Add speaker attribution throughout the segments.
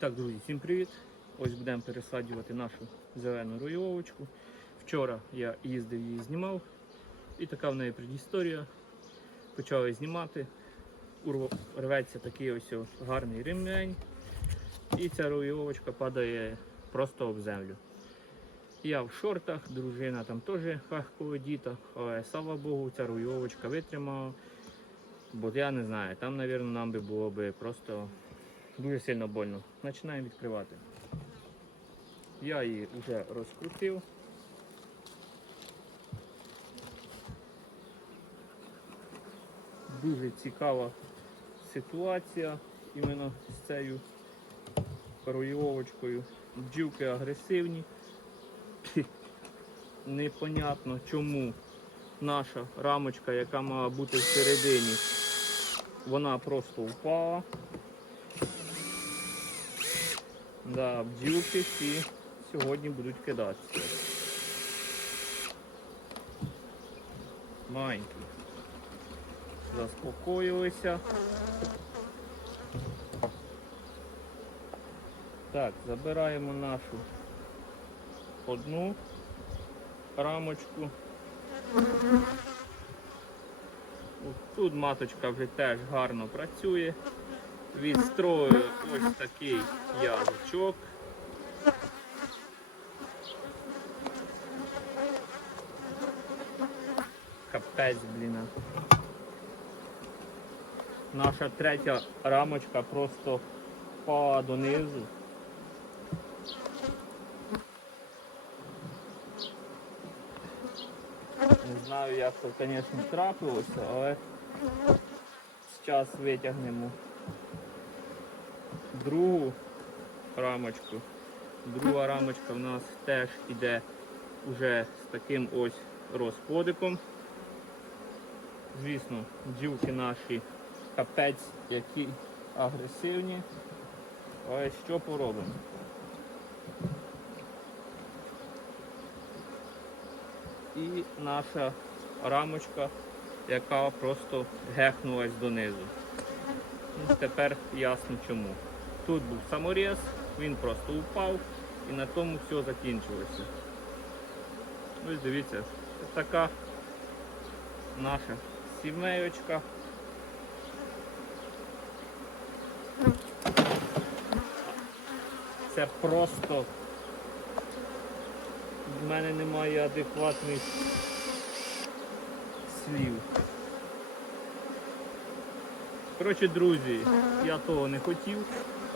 Speaker 1: так, друзі, всім привіт! Ось будемо пересаджувати нашу зелену руйовочку. Вчора я їздив її знімав. І така в неї предісторія. Почав її знімати. Рветься такий ось гарний ремень. І ця руйовочка падає просто об землю. Я в шортах, дружина там теж легко одіта, але слава Богу, ця руйовочка витримала. Бо я не знаю, там, мабуть, нам би було би просто дуже сильно больно. Починаємо відкривати. Я її вже розкрутив. Дуже цікава ситуація іменно з цією руйовочкою. Бджілки агресивні. Непонятно чому наша рамочка, яка мала бути всередині, вона просто впала. Да, бджілки всі сьогодні будуть кидатися. Маленькі. Заспокоїлися. Так, забираємо нашу одну рамочку. Тут маточка вже теж гарно працює. Відстрою ось такий язичок. Капець, блін. Наша третя рамочка просто впала донизу. Не знаю, як це, звісно, трапилося, але зараз витягнемо другу рамочку. Друга рамочка в нас теж іде уже з таким ось розплодиком. Звісно, бджілки наші капець, які агресивні. Але що поробимо? І наша рамочка, яка просто гехнулась донизу. Ну, Тепер ясно чому. Тут був саморіз, він просто упав і на тому все закінчилося. Ось дивіться, ось така наша сімейочка. Це просто в мене немає адекватних слів. Коротше, друзі, я того не хотів,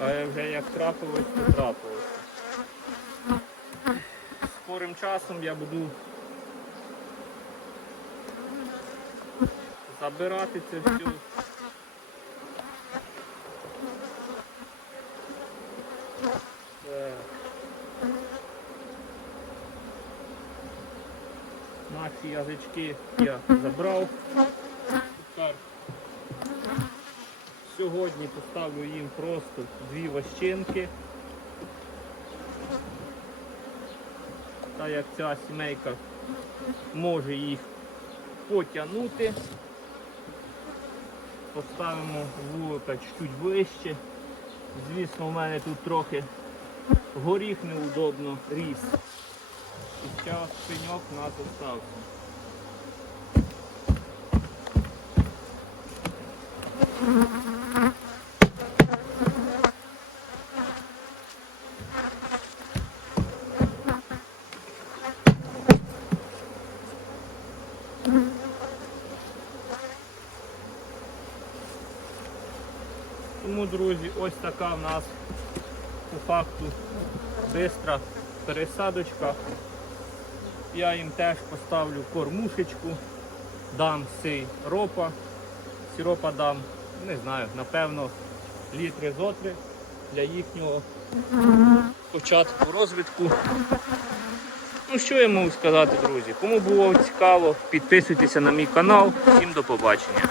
Speaker 1: але вже як трапилось, то трапилось. Скорим часом я буду забирати це все. Е, Наші язички я забрав. Тепер Сьогодні поставлю їм просто дві вощинки. Та як ця сімейка може їх потягнути. Поставимо вулика чуть вище. Звісно, в мене тут трохи горіх неудобно ріс. І зараз пеньок у нас остався. Тому, друзі, ось така в нас по факту бистра пересадочка. Я їм теж поставлю кормушечку, дам сиропа. Сиропа дам, не знаю, напевно, літри зотри для їхнього початку розвитку. Ну що я можу сказати, друзі? Кому було цікаво, підписуйтеся на мій канал. Всім до побачення.